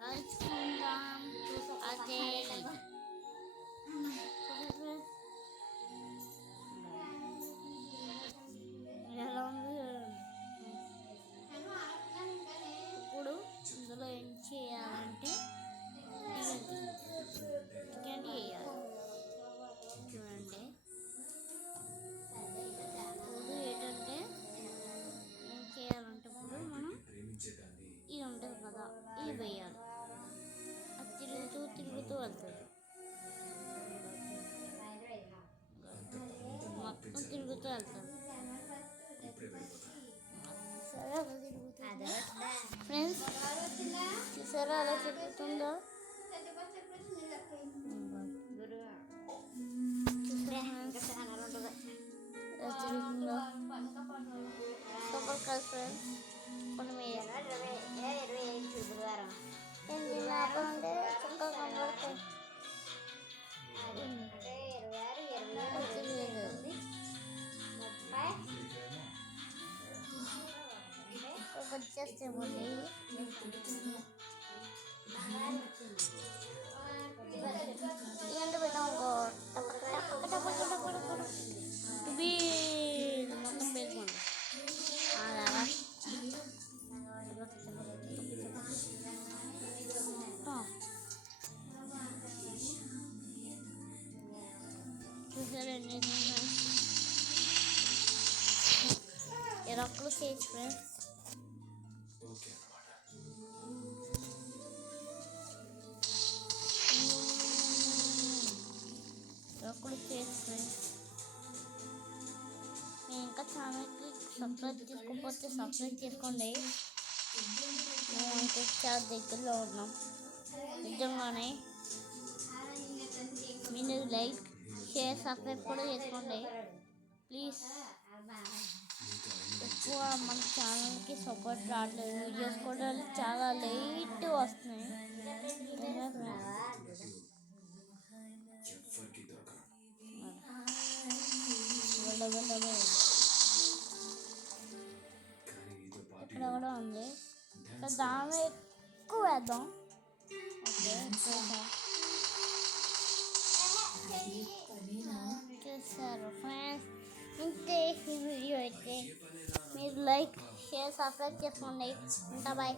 కలుసుకుందాం అదే ఎలా ఉంది. ఇప్పుడు ఇందులో ఏం చేయాలంటే చికెన్ వేయాలి. చూడండి, ఇప్పుడు ఏంటంటే ఏం చేయాలంటే ఇప్పుడు మనం ఇది ఉంటుంది కదా, ఇది వేయాలి. అది తిరుగుతూ తిరుగుతూ వెళ్తుంది, మొత్తం తిరుగుతూ వెళ్తుంది. ఫ్రెండ్స్ చూసారా అలా తిరుగుతుందో? తిరుగుతుందో సూపర్ కదా ఫ్రెండ్స్. మనం ఎన్ని లాభం ఉంటే చక్కగా కనబడతాయి. వచ్చేస్తే మళ్ళీ ఏంటి పెట్టాం మొత్తం పేసుకోండి. చూసారండి రొక్కలు చేయొచ్చు ఫ్రెండ్స్. రొక్కలు చేయొచ్చు ఫ్రెండ్స్. నేను ఇంకా ఛానల్కి సబ్స్క్రైబ్ చేసుకోకపోతే సబ్స్క్రైబ్ చేసుకోండి. మేము అంటే చాలా దగ్గరలో ఉన్నాం నిజంగానే. మీరు లైక్ షేర్ సబ్స్క్రైబ్ కూడా చేసుకోండి ప్లీజ్. ఎక్కువ మన ఛానల్కి సపోర్ట్ రావట్లేదు, వీడియోస్ కూడా చాలా లేట్ వస్తున్నాయి. ఇక్కడ కూడా ఉంది, దానిలో ఎక్కువ వేద్దాం. ఓకే చూసారు ఫ్రెండ్స్, ఇంతే ఈ వీడియో అయితే. మీరు లైక్ షేర్ సబ్స్క్రైబ్ చేసుకోండి. ఉంటా, బాయ్.